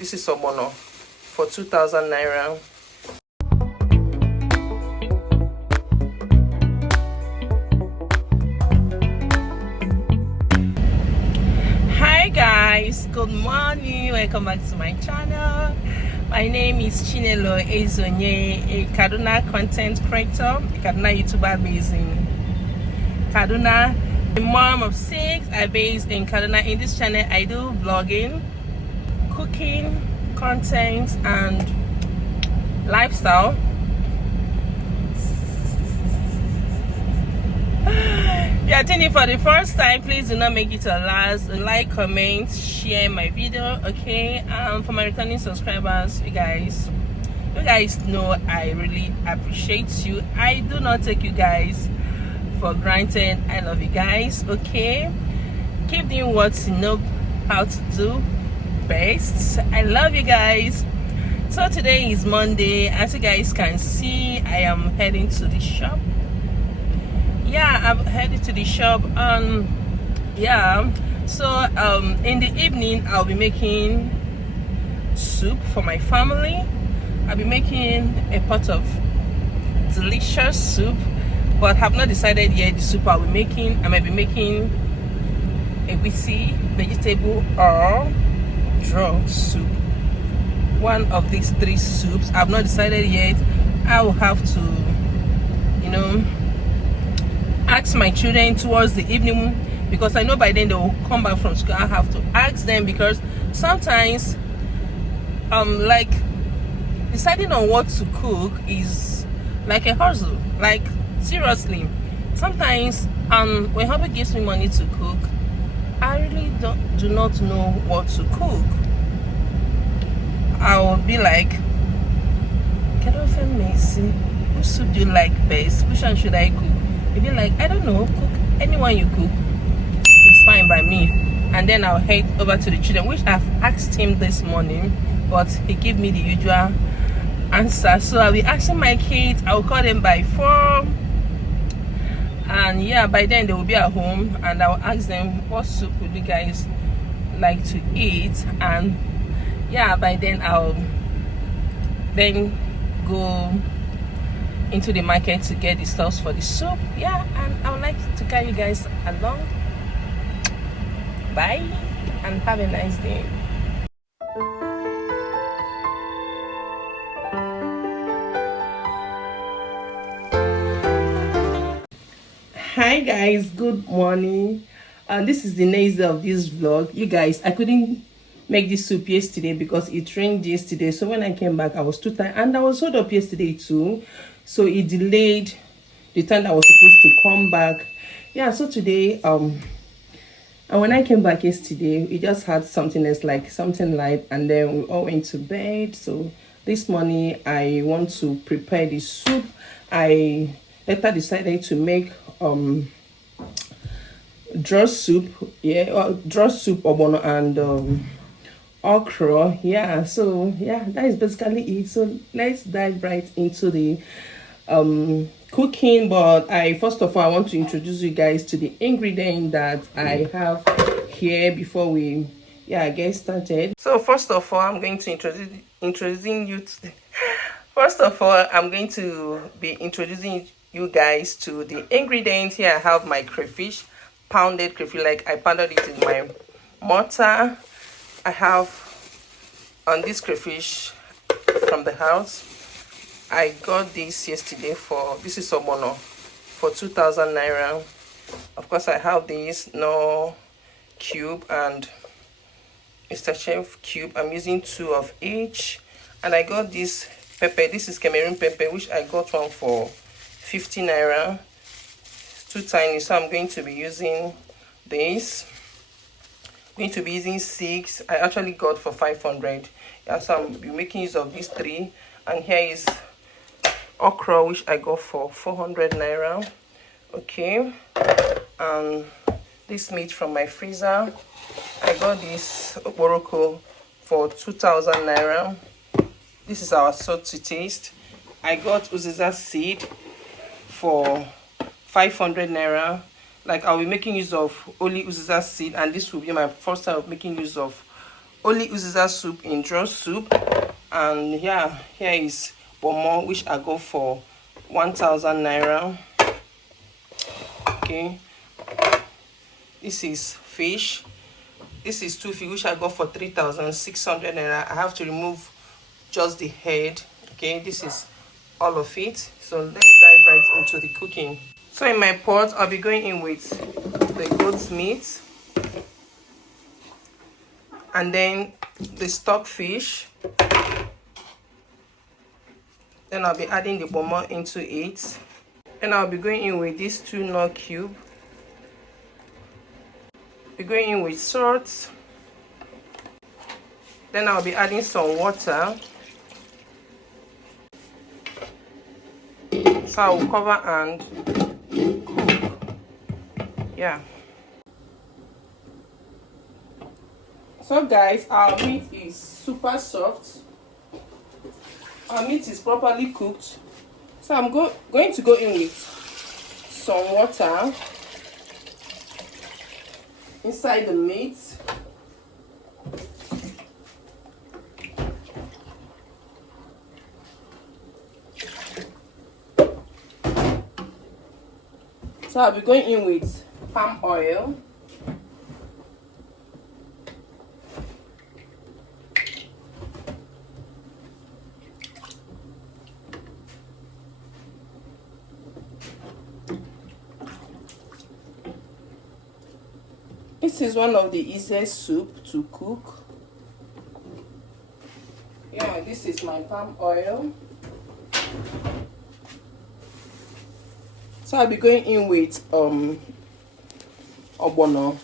this is ogbono for 2,000 naira. Hi guys, good morning, welcome back to my channel. My name is Chinelo Ezeonye, a Kaduna content creator, a Kaduna YouTuber based in Kaduna. A mom of 6, I based in Kaduna. In this channel I do vlogging, cooking, content and lifestyle. If you are tuning for the first time, please do not make it a last. Like, comment, share my video, okay? For my returning subscribers, you guys know I really appreciate you. I do not take you guys for granted. I love you guys, okay? Keep doing what you know how to do best. I love you guys. So today is Monday. As you guys can see, I am heading to the shop. Yeah, I'm headed to the shop. So in the evening I'll be making soup for my family. I'll be making a pot of delicious soup, but have not decided yet the soup I'll be making. I might be making a wheaty vegetable or draw soup. One of these 3 soups. I've not decided yet. I will have to, ask my children towards the evening, because I know by then they will come back from school. I have to ask them, because sometimes like deciding on what to cook is like a hustle. Like seriously, sometimes when hubby gives me money to cook, I really do not know what to cook. I will be like, can I find Macy? Which soup do you like best? Which one should I cook? You'll be like, I don't know, cook anyone you cook. It's fine by me. And then I'll head over to the children, which I've asked him this morning, but he gave me the usual answer. So I'll be asking my kids. I'll call them by 4. And yeah, by then they will be at home, and I'll ask them, what soup would you guys like to eat? And yeah, by then I'll then go into the market to get the stuff for the soup. Yeah, and I would like to carry you guys along. Bye and have a nice day. Hi guys, good morning. This is the next day of this vlog. You guys, I couldn't make this soup yesterday because it rained yesterday. So when I came back, I was too tired, and I was sold up yesterday too. So it delayed the time I was supposed to come back. Yeah, so today and when I came back yesterday, we just had something else, like something light, and then we all went to bed. So this morning I want to prepare the soup. I later decided to make draw soup, draw soup, ogbono and okra. Yeah, so yeah, that is basically it. So let's dive right into the cooking. But first of all, I want to introduce you guys to the ingredient that I have here before we get started. So first of all, I'm going to introducing you to first of all, I'm going to be introducing you guys to the ingredients. Here I have my crayfish, pounded crayfish, like I pounded it in my mortar. I have on this crayfish from the house. I got this yesterday this is ogbono for 2,000 naira. Of course, I have this no cube and Mr. Chef cube. I'm using 2 of each. And I got this pepper. This is Cameroon pepper, which I got one for 50 naira. Too tiny, so I'm going to be using this. Going to be using 6. I actually got for 500. Yeah, so I'll be making use of these 3. And here is okra, which I got for 400 naira. Okay, and this meat from my freezer. I got this okporoko for 2,000 naira. This is our salt to taste. I got uziza seed for 500 naira. Like I'll be making use of only uziza seed, and this will be my first time of making use of only uziza soup in draw soup. And yeah, here is bomo, which I go for 1,000 naira. Okay, this is fish. This is two fish, which I got for 3,600 naira. I have to remove just the head. Okay, this is all of it. So let's dive right into the cooking. So in my pot, I'll be going in with the goat's meat, and then the stock fish. Then I'll be adding the bomo into it. And I'll be going in with this tuna cube. Be going in with salt. Then I'll be adding some water. So I will cover and cook. Yeah. So guys, our meat is super soft. Our meat is properly cooked. So I'm going to go in with some water inside the meat. So I'll be going in with palm oil. This is one of the easiest soup to cook. Yeah, this is my palm oil. So I'll be going in with ogbono.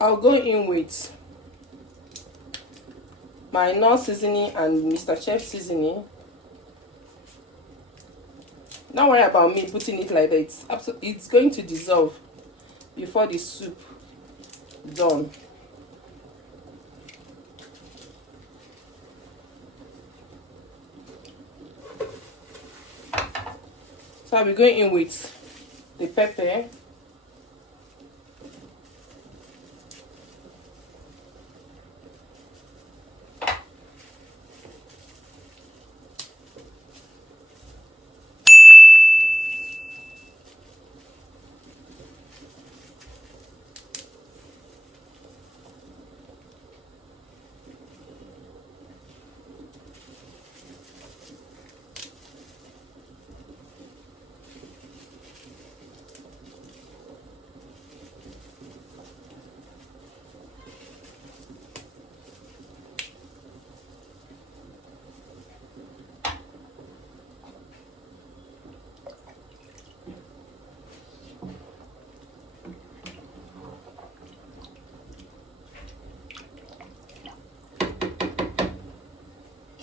I'll go in with my Knorr seasoning and Mr. Chef seasoning. Don't worry about me putting it like that. It's going to dissolve before the soup done. So I'll be going in with the pepper.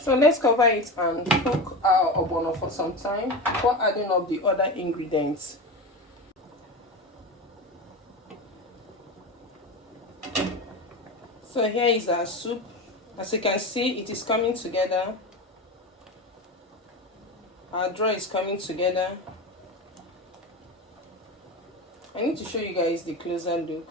So let's cover it and cook our ogbono for some time before adding up the other ingredients. So here is our soup. As you can see, it is coming together. Our draw is coming together. I need to show you guys the closer look.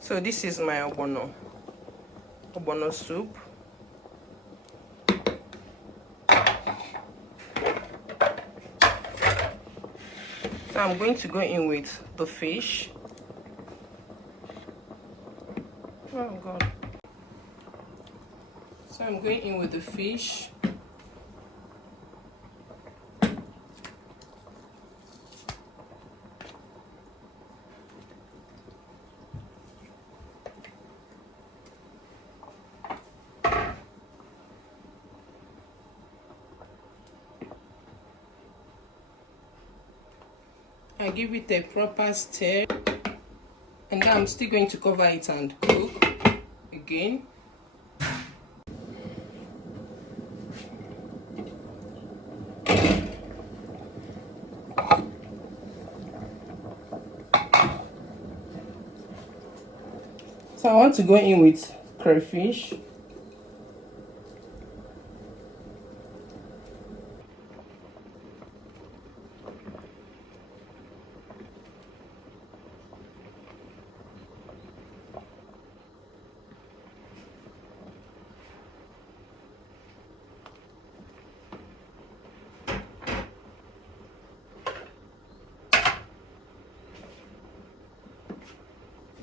So this is my ogbono soup. So I'm going to go in with the fish. Oh God. So I'm going in with the fish. I give it a proper stir. And now I'm still going to cover it and cook again. So I want to go in with crayfish.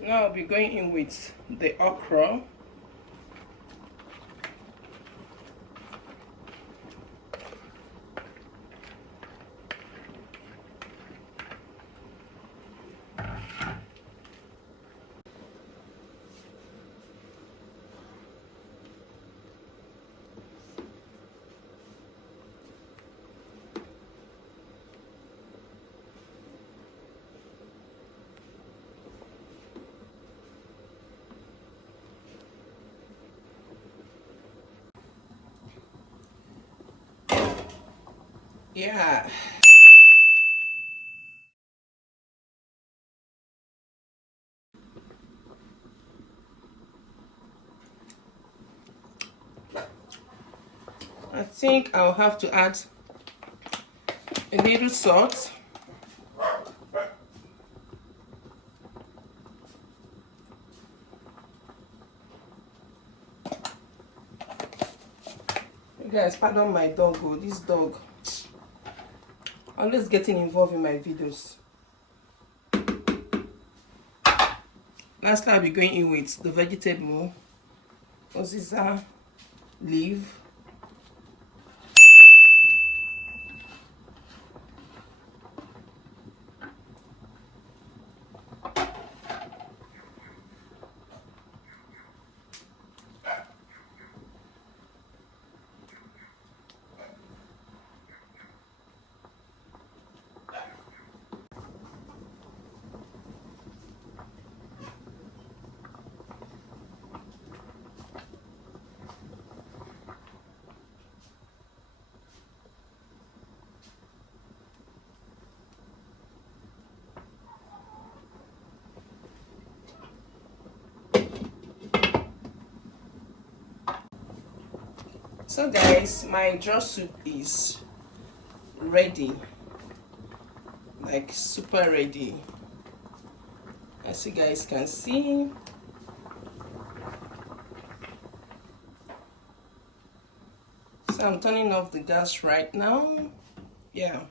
Now I'll be going in with the okra. Yeah. I think I'll have to add a little salt. You guys, pardon my dog. Oh, this dog always getting involved in my videos. Lastly, I'll be going in with the vegetable oziza leaf. So guys, my draw soup is ready, like super ready, as you guys can see. So I'm turning off the gas right now. Yeah.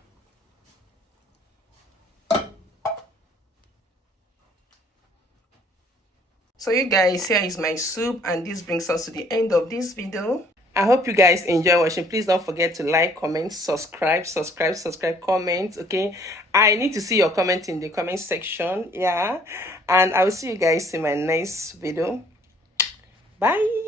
So you guys, here is my soup, and this brings us to the end of this video. I hope you guys enjoy watching. Please don't forget to like, comment, subscribe, comment. Okay, I need to see your comment in the comment section. Yeah, and I will see you guys in my next video. Bye.